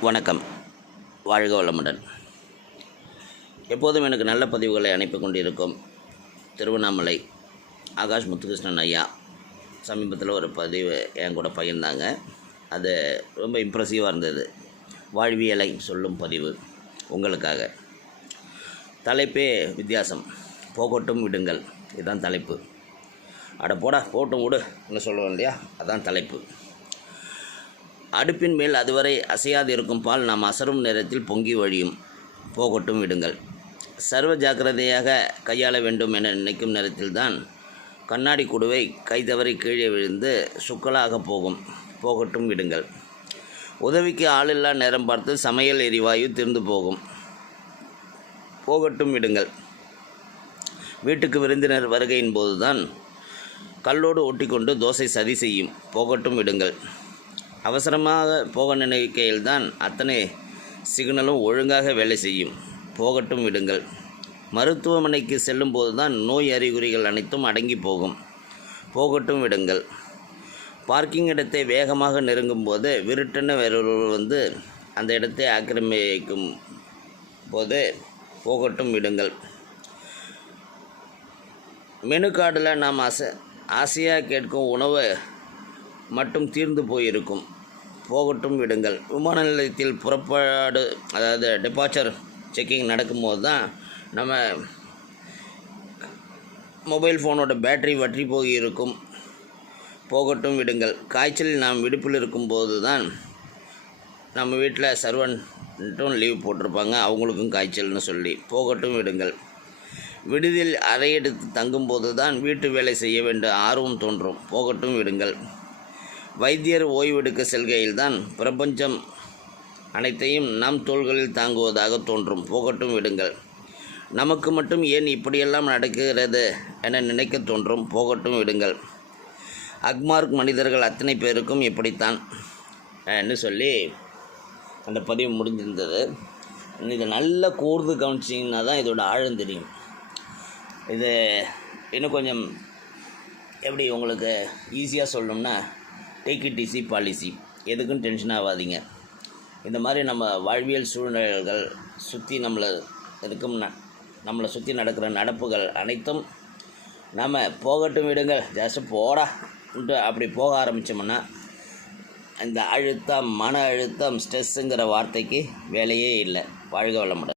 வணக்கம். வாழ்க வளமுடன். எப்போதும் எனக்கு நல்ல பதிவுகளை அனுப்பி கொண்டிருக்கும் திருவண்ணாமலை ஆகாஷ் முத்துகிருஷ்ணன் ஐயா சமீபத்தில் ஒரு பதிவு என் கூட பகிர்ந்தாங்க. அது ரொம்ப இம்ப்ரெசிவாக இருந்தது. வாழ்வியலை சொல்லும் பதிவு உங்களுக்காக. தலைப்பே வித்தியாசம். போகட்டும் விடுங்கள். இதுதான் தலைப்பு. அட போடா போட்டும் விடு. என்ன சொல்லுவோம் இல்லையா? அதான் தலைப்பு. அடுப்பின் மேல் அதுவரை அசையாதிருக்கும் பால் நாம் அசரும் நேரத்தில் பொங்கி வழியும். போகட்டும் விடுங்கள். சர்வ ஜாக்கிரதையாக கையாள வேண்டும் என நினைக்கும் நேரத்தில்தான் கண்ணாடி குடுவை கை தவறி கீழே விழுந்து சுக்கலாக போகும். போகட்டும் விடுங்கள். உதவிக்கு ஆளில்லா நேரம் பார்த்து சமையல் எரிவாயு திருந்து போகும். போகட்டும் விடுங்கள். வீட்டுக்கு விருந்தினர் வருகையின் போதுதான் கல்லோடு ஒட்டிக்கொண்டு தோசை சதி செய்யும். போகட்டும் விடுங்கள். அவசரமாக போக நினைக்கையில்தான் அத்தனை சிக்னலும் ஒழுங்காக வேலை செய்யும். போகட்டும் விடுங்கள். மருத்துவமனைக்கு செல்லும்போது தான் நோய் அறிகுறிகள் அனைத்தும் அடங்கி போகும். போகட்டும் விடுங்கள். பார்க்கிங் இடத்தை வேகமாக நெருங்கும் போது விருட்டென வேறொருவர் வந்து அந்த இடத்தை ஆக்கிரமிக்கும் போது போகட்டும் விடுங்கள். மெனு கார்டில் நாம் ஆசை ஆசையாக கேட்கும் உணவு மட்டும் தீர்ந்து போயிருக்கும். போகட்டும் விடுங்கள். விமான நிலையத்தில் புறப்பாடு அதாவது டெபாச்சர் செக்கிங் நடக்கும்போது தான் நம்ம மொபைல் ஃபோனோட பேட்டரி வற்றி போய் இருக்கும் போகட்டும் விடுங்கள். காய்ச்சலில் நாம் விடுப்பில் இருக்கும்போது தான் நம்ம வீட்டில் சர்வன்ட்டும் லீவ் போட்டிருப்பாங்க. அவங்களுக்கும் காய்ச்சல்னு சொல்லி. போகட்டும் விடுங்கள். விடுதியில் அறையெடுத்து தங்கும்போது தான் வீட்டு வேலை செய்ய வேண்டிய ஆர்வம் தோன்றும். போகட்டும் விடுங்கள். வைத்தியர் ஓய்வெடுக்க செல்கையில் தான் பிரபஞ்சம் அனைத்தையும் நம் தோள்களில் தாங்குவதாக தோன்றும். போகட்டும் விடுங்கள். நமக்கு மட்டும் ஏன் இப்படியெல்லாம் நடக்கிறது என நினைக்க தோன்றும். போகட்டும் விடுங்கள். அக்மார்க் மனிதர்கள் அத்தனை பேருக்கும் இப்படித்தான் என்று சொல்லி அந்த பதிவு முடிஞ்சிருந்தது இது நல்லா கூர்ந்து கவனிச்சிங்கன்னா தான் இதோட ஆழம் தெரியும். இது இன்னும் கொஞ்சம் எப்படி உங்களுக்கு ஈஸியாக சொல்லணும்னா டேக் இட் ஈஸி பாலிசி. எதுக்கும் டென்ஷன் ஆகாதீங்க. இந்த மாதிரி நம்ம வாழ்வியல் சூழ்நிலைகள் சுற்றி நம்மளை இருக்கும் ந நம்மளை சுற்றி நடக்கிற நடப்புகள் அனைத்தும் நம்ம போகட்டும் விடுங்கள். ஜஸ்ட் போடா. அப்படி போக ஆரம்பித்தோம்னா இந்த அழுத்தம் மன அழுத்தம் ஸ்ட்ரெஸ்ஸுங்கிற வார்த்தைக்கு வேலையே இல்லை. வாழ்க வளமுடன்.